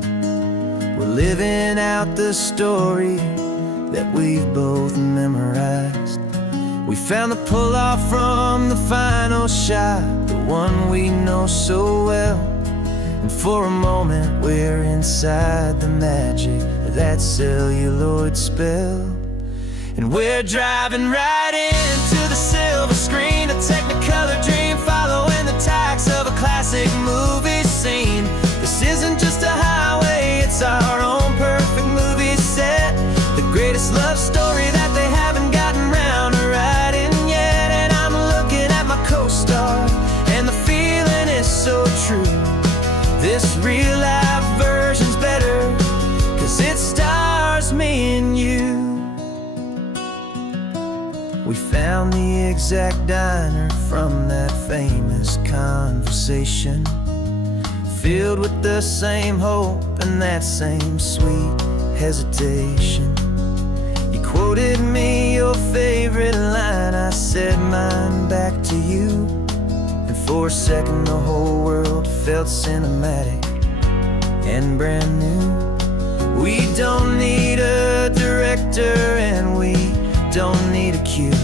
We're living out the story that we've both memorized. We found the pull-off from the final shot, the one we know so well. And for a moment we're inside the magic of that celluloid spell. And we're driving right into the silver screen, a technicolor dream, following the tacks of a classic movie scene. This isn't just a highway, it's our own perfect movie set, the greatest love story that they haven't gotten round to writing yet. And I'm looking at my co-star, and the feeling is so true. This real life version's better, 'cause it stars me and you. We found the exact diner from that famous conversation, filled with the same hope and that same sweet hesitation. You quoted me your favorite line, I said mine back to you. And for a second the whole world felt cinematic and brand new. We don't need a director and we don't need a cue.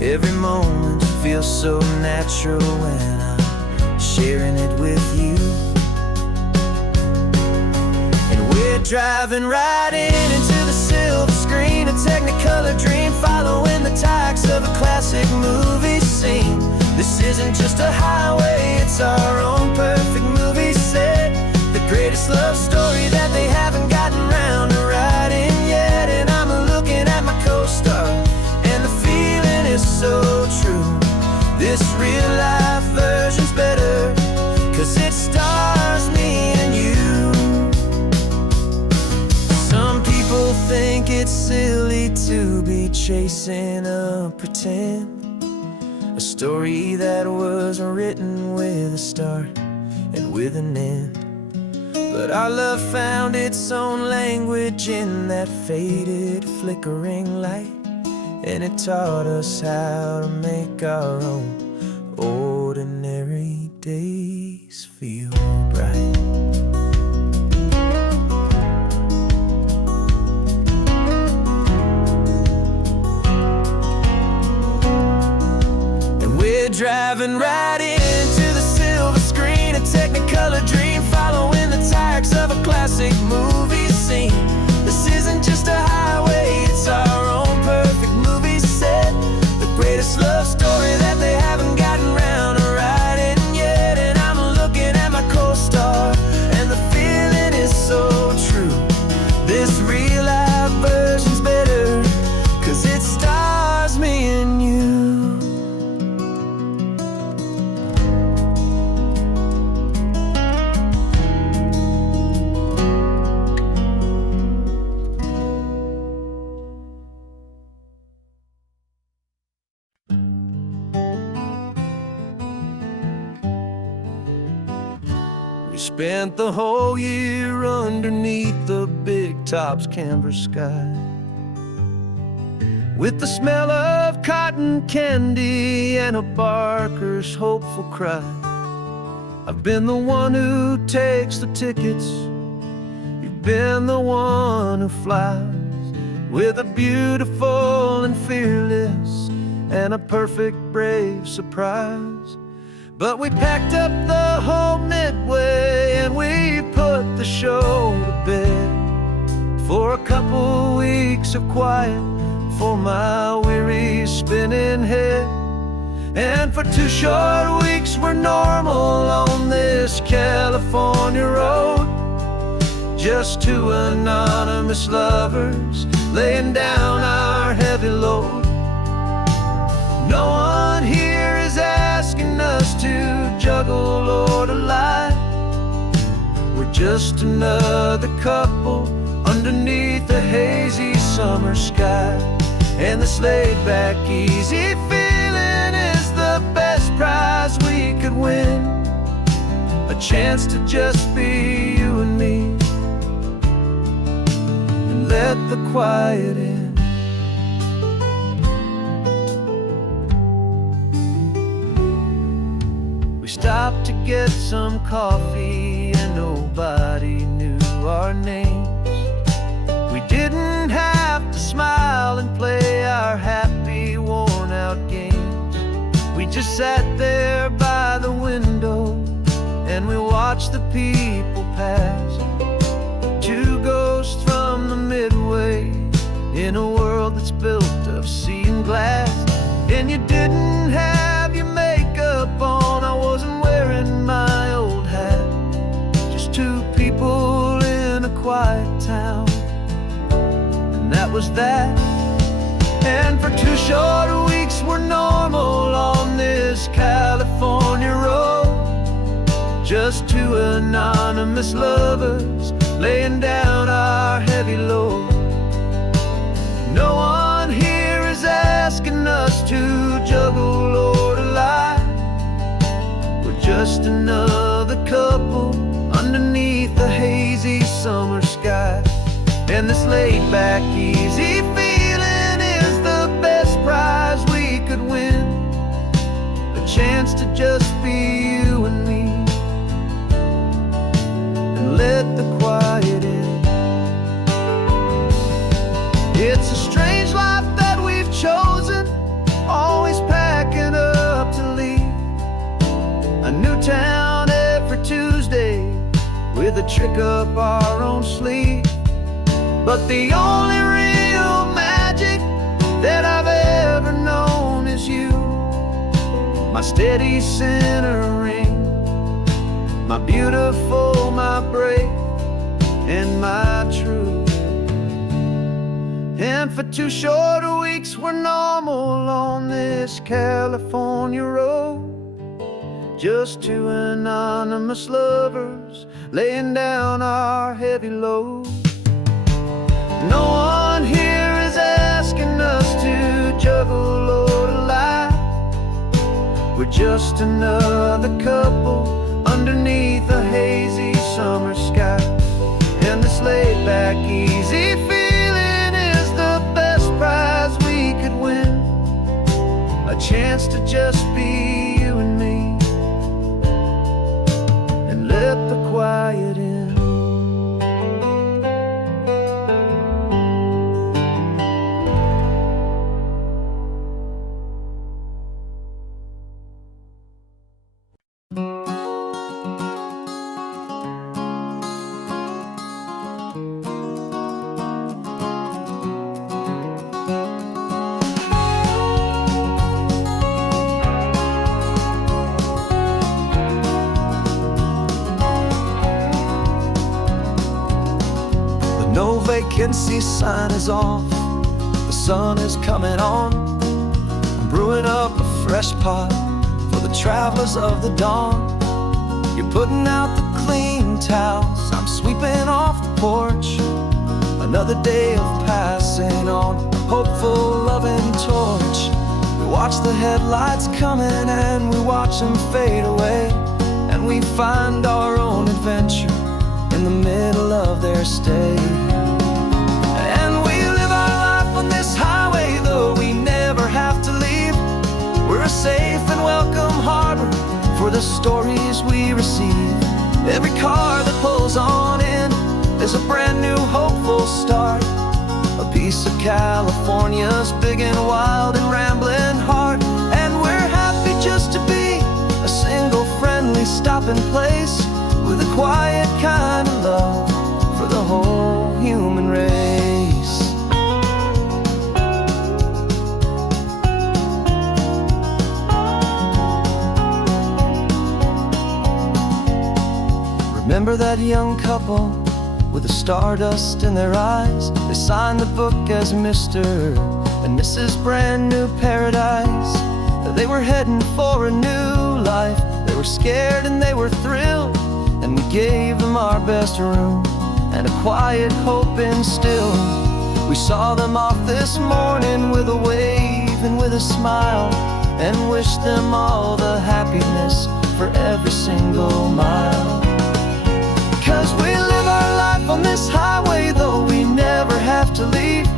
Every moment feels so natural when I'm sharing it with you. And we're driving right into the silver screen, a technicolor dream, following the tacks of a classic movie scene. This isn't just a highway, it's our own perfect movie set, the greatest love story that they haven't gotten round to writing yet. And I'm looking at my co-star, and the feeling is so true. This real life version's better, 'cause it stars me and you. Some people think it's silly to be chasing a pretend, a story that was written with a start and with an end. But our love found its own language in that faded, flickering light, and it taught us how to make our own ordinary days feel bright. And we're driving right into the silver screen, a technicolor dream, following the tacks of a classic movie scene. This isn't just a highway, it's our own perfect movie set, the greatest love story that they haven't gotten round to writing yet. And I'm looking at my co-star, and the feeling is so true. This real life version's better, 'cause it stars me and you. Spent the whole year underneath the big top's camber sky, with the smell of cotton candy and a barker's hopeful cry. I've been the one who takes the tickets, you've been the one who flies, with a beautiful and fearless and a perfect brave surprise. But we packed up the whole Midway and we put the show to bed for a couple weeks of quiet for my weary spinning head. And for 2 short weeks we're normal on this California road, just 2 anonymous lovers laying down our heavy load. No one here is asking us to juggle or to lie. We're just another couple underneath a hazy summer sky. And this laid-back, easy feeling is the best prize we could win, a chance to just be you and me, and let the quiet in. We stopped to get some coffee and nobody knew our names. We didn't have to smile and play our happy, worn-out games. We just sat there by the window and we watched the people pass. 2 ghosts from the Midway in a world that's built of sea and glass. And you didn't have your makeup on, I wasn't wearing my old hat. Just 2 people in a quiet town, and that was that. And for 2 short weeks we're normal on this California road, just 2 anonymous lovers laying down our heavy load. No one here is asking us to juggle or to lie. We're just another couple underneath the hazy summer sky. And this laid-back, easy feeling is the best prize we could win, a chance to just be you and me, and let the quiet in. It's a strange life that we've chosen, always packing up to leave. A new town every Tuesday with a trick up our own sleeve. But the only real magic that I've ever known is you, my steady centering, my beautiful, my brave, and my true. And for 2 short weeks we're normal on this California road, just 2 anonymous lovers laying down our heavy load. No one here is asking us to juggle or to lie. We're just another couple underneath a hazy summer sky. And this laid-back, easy feeling is the best prize we could win, a chance to just be you and me, and let the quiet in. No vacancy sign is off, the sun is coming on. I'm brewing up a fresh pot for the travelers of the dawn. You're putting out the clean towels, I'm sweeping off the porch. Another day of passing on a hopeful, loving torch. We watch the headlights coming and we watch them fade away, and we find our own adventure in the middle of their stay. And we live our life on this highway, though we never have to leave. We're a safe and welcome harbor for the stories we receive. Every car that pulls on in is a brand new hopeful start, a piece of California's big and wild and rambling heart. And we're happy just to be a single a quiet kind of love for the whole human race. Remember that young couple with the stardust in their eyes? They signed the book as Mr. and Mrs. Brand New Paradise. They were heading for a new life. They were scared and they were thrilled, and we gave them our best room and a quiet hope instilled. We saw them off this morning with a wave and with a smile, and wished them all the happiness for every single mile. 'Cause we live our life on this highway, though we never have to leave.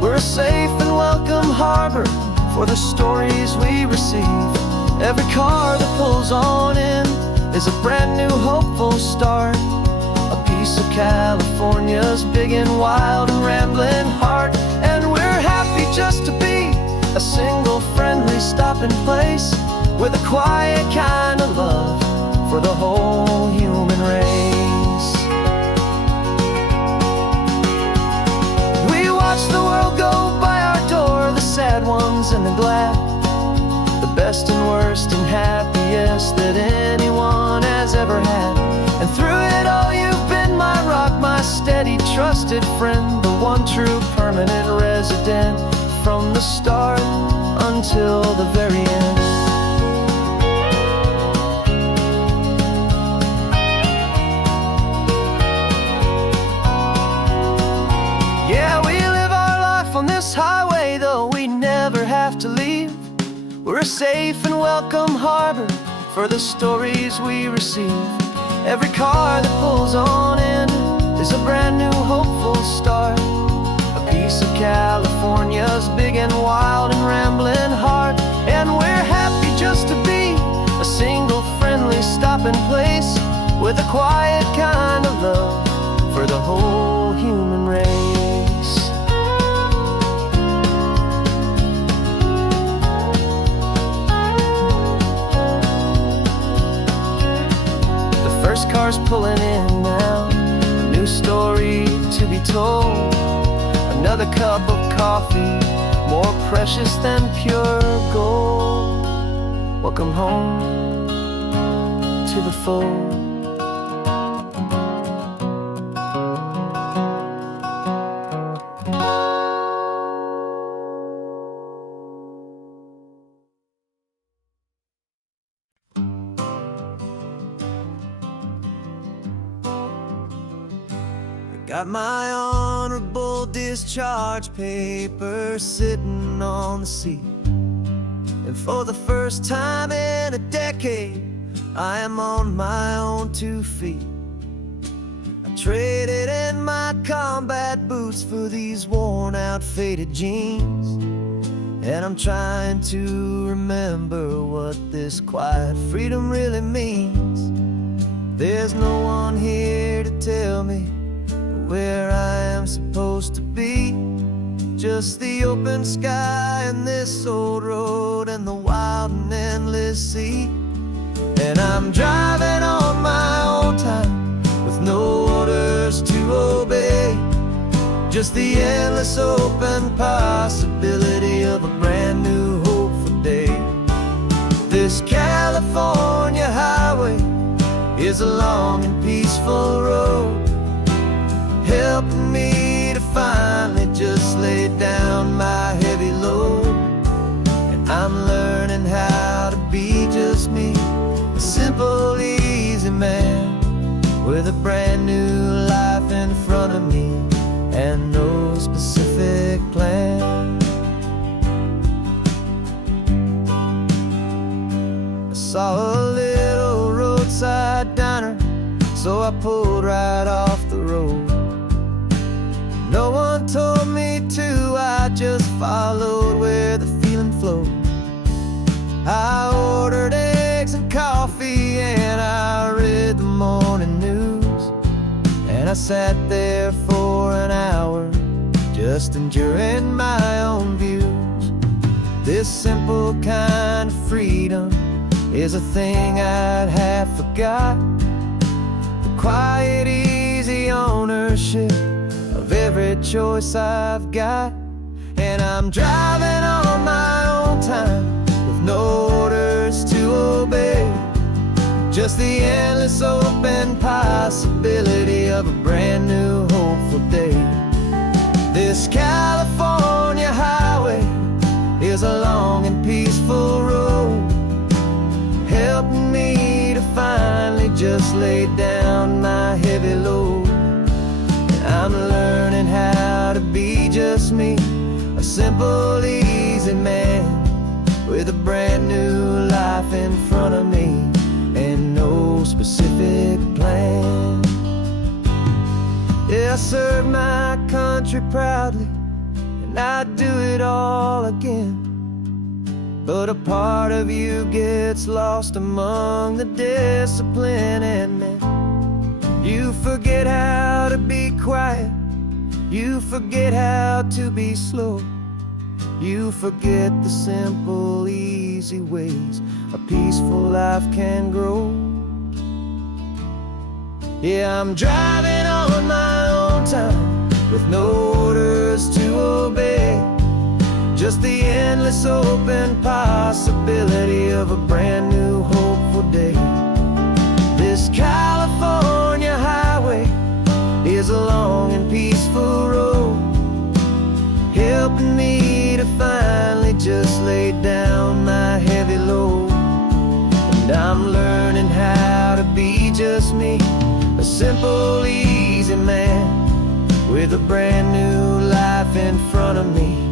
We're a safe and welcome harbor for the stories we receive. Every car that pulls on in is a brand new hopeful start, a piece of California's big and wild and rambling heart. And we're happy just to be a single friendly stopping place with a quiet kind of love for the whole human race. We watch the world go by our door, the sad ones and the glad, the best and worst and happiest that anyone has ever had. And through it all you've been my rock, my steady trusted friend, the one true permanent resident from the start until the very end. Yeah, we live our life on this highway, though we never have to leave. We're a safe and welcome harbor for the stories we receive. Every car that pulls on in is a brand new hopeful start, a piece of California's big and wild and rambling heart. And we're happy just to be a single friendly stopping place with a quiet kind of love for the whole human race. First car's pulling in now, a new story to be told. Another cup of coffee, more precious than pure gold. Welcome home to the fold. Got my honorable discharge papers sitting on the seat, and for the first time in a decade I am on my own 2 feet. I traded in my combat boots for these worn out faded jeans, and I'm trying to remember what this quiet freedom really means. There's no one here to tell me where I am supposed to be, just the open sky and this old road and the wild and endless sea. And I'm driving on my own time with no orders to obey, just the endless open possibility of a brand new hopeful day. This California highway is a long and peaceful road, helping me to finally just lay down my heavy load. And I'm learning how to be just me, a simple, easy man with a brand new life in front of me and no specific plan. I saw a little roadside diner, so I pulled right off the road. No one told me to, I just followed where the feeling flowed. I ordered eggs and coffee and I read the morning news, and I sat there for an hour just enduring my own views. This simple kind of freedom is a thing I'd have forgot, quiet, easy ownership of every choice I've got. And I'm driving on my own time with no orders to obey, just the endless open possibility of a brand new hopeful day. This California highway is a long and peaceful road, helping me to finally just lay down my heavy load. And I'm learning how to be just me, a simple, easy man with a brand new life in front of me and no specific plan. Yeah, I serve my country proudly, and I'd do it all again. But a part of you gets lost among the discipline and men. You forget how to be quiet, you forget how to be slow, you forget the simple, easy ways a peaceful life can grow. Yeah, I'm driving on my own time with no orders to obey, just the endless open possibility of a brand new hopeful day. This California highway is a long and peaceful road, helping me to finally just lay down my heavy load. And I'm learning how to be just me, a simple, easy man with a brand new life in front of me